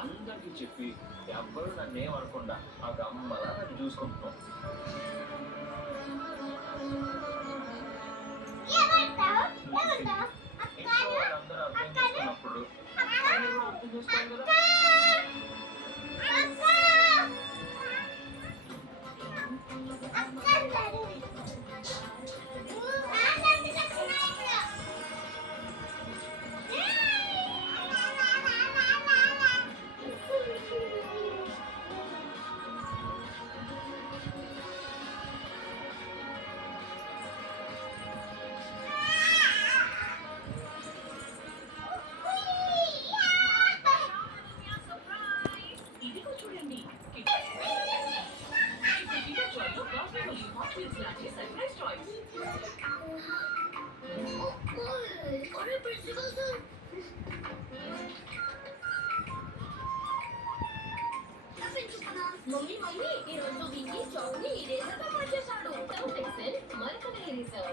అందరికి చెప్పి ఎవ్వరు నన్ను ఏమనకుండా ఆ గమ్మలా నన్ను చూసుకుంటున్నాం. ఇంట్లో వాళ్ళందరూ అర్థం చేసుకున్నప్పుడు అర్థం చేసుకోవాలి కదా. మమ్మీ మమ్మీ ఈ రోజు విక్కీ చాక్ ని ఇరేజర్ మార్చేశాడు. పెన్సిల్ మరకనే ఇరేజర్.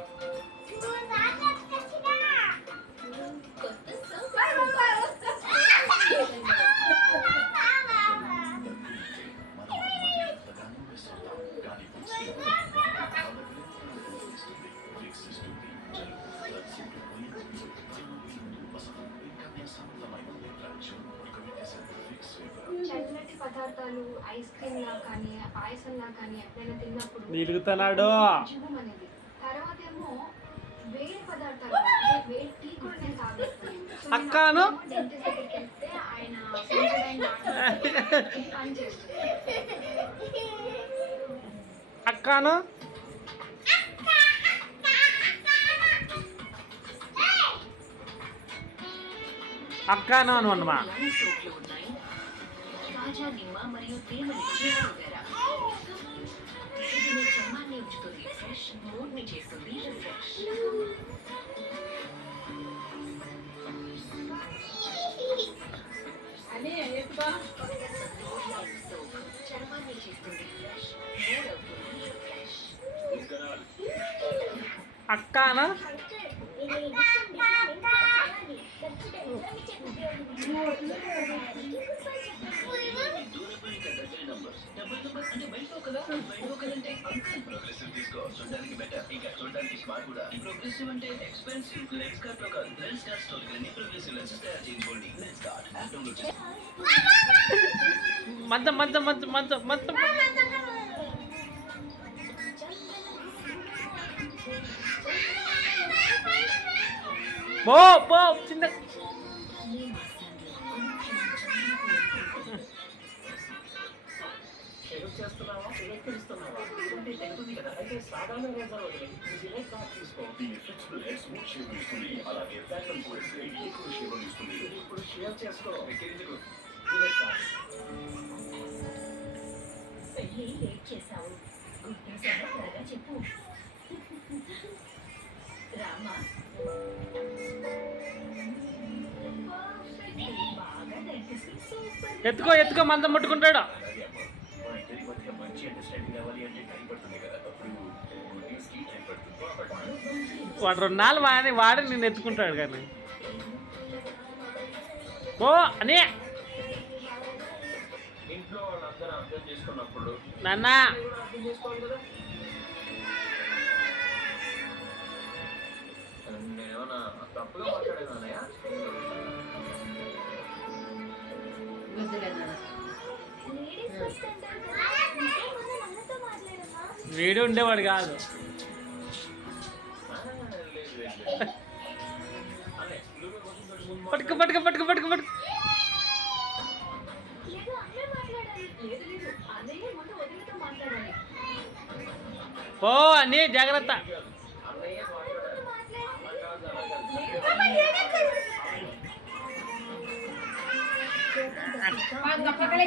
కొత్త చల్లటి పదార్థాలు ఐస్ క్రీమ్ లా కానీ పాయసం లా కానీ ఎప్పుడైనా తిన్నప్పుడు నిలుగుతున్నాడు. అనేది తర్వాత ఏమో వేడి పదార్థాలు వేడి టీ కూడా నేను తాగేస్తాను. అక్కను డెంటిస్ట్ దగ్గరికి వెళ్తే ఆయన పని చేస్తుంది. అక్కను అక్కను అను అన్నమా. తాజా నిమ్మ మరియు తేమని చేరువేరా. ఇది మీ చర్మాన్ని ఉంచుతుంది ఫ్రెష్, మూడ్ ని చేస్తుంది రిఫ్రెష్. చర్మాన్ని చేస్తుంది ఫ్రెష్, మూడ్ అవుతుంది రిఫ్రెష్. అక్కనా మంచం మంచం మంచం మంచం మంచం పో పో చిన్న చేస్తున్నావా ఎలక్ట్రిస్తున్నావా అంటే తెలుగుంది కదా. అయితే సాధారణ రేజర్ వదిలి జిలెట్ కార్డ్ తీసుకో. దీని ఫ్లెక్సిబుల్ స్మూత్ షేప్ ఇస్తుంది. అలాగే ప్యాటర్న్ కూడా ఎక్కువ షేప్ ఇస్తుంది. ఇప్పుడు షేర్ చేసుకో. ఎందుకు జిలెట్ కార్డ్ పెళ్ళి లేట్ చేసావు. గుడ్ న్యూస్ ఏమో త్వరగా చెప్పు. రామా బాగా డెంటిస్ట్ సూపర్. ఎత్తుకో ఎత్తుకో మందం ముట్టుకుంటాడు. వాడు 2 నాళ్ళు వాడి నేను ఎత్తుకుంటాడు కానీ ఓ అని ఇంట్లో వాళ్ళందరూ అర్థం చేసుకున్నప్పుడు నాన్న నేనేమన్నా తప్పుగా మాట్లాడేదానయ్యా? వీడు ఉండేవాడు కాదు. పట్టుకు పట్టుకు పట్టుకు పట్టుకు పట్టుకు ఓ అని జాగ్రత్త. పక్కనే